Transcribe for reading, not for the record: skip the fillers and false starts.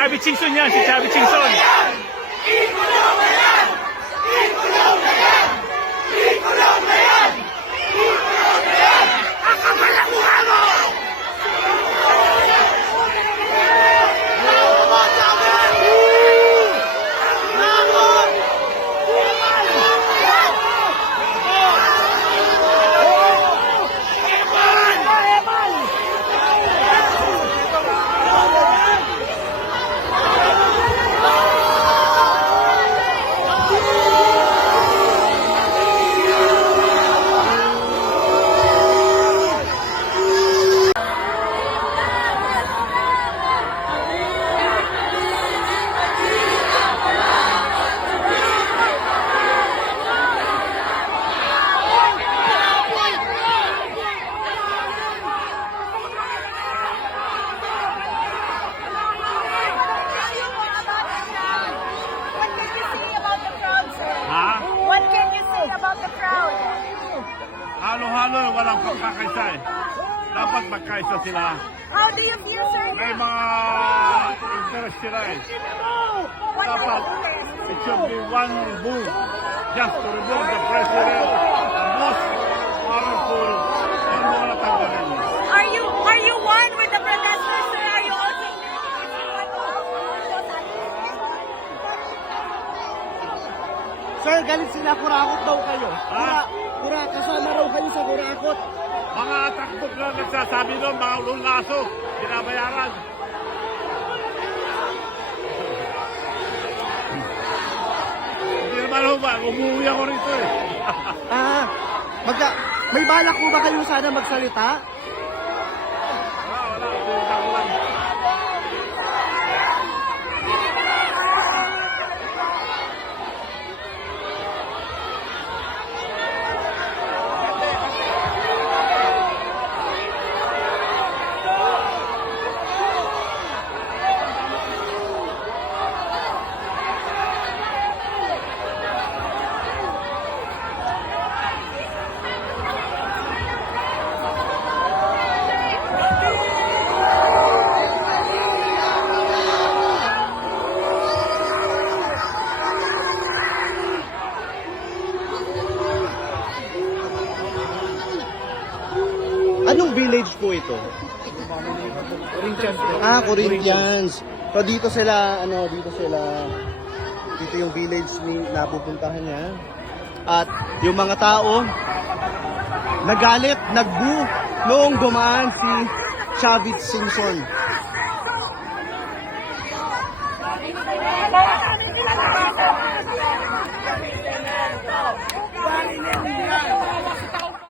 Chubby Chingson yan, si Chubby Chingson. What can you say about the crowd? Halo-halo, walang pagkakaisa eh. Dapat magkaisa sila. How do you feel, sir? May mga interest sila eh. What are Dapat, the interests? it should be one move. Just to remove the president, the most powerful, and mga tanggalin. Are you one with the protesters, sir? Are you also? Sir, galit sila, kurakot daw kayo. Kasama raw kayo sa kurakot. Mga takbok na nagsasabi doon, mga ululaso, binabayaran. Hindi naman ho ba, umuwi ako rito eh. May balak po ba kayo sana magsalita? Wala, pumunta ko lang. Anong village po ito? Corinthians. So dito yung village na pupuntahan niya. At yung mga tao nagalit, nagbu noong dumaan si Chubby Chingson.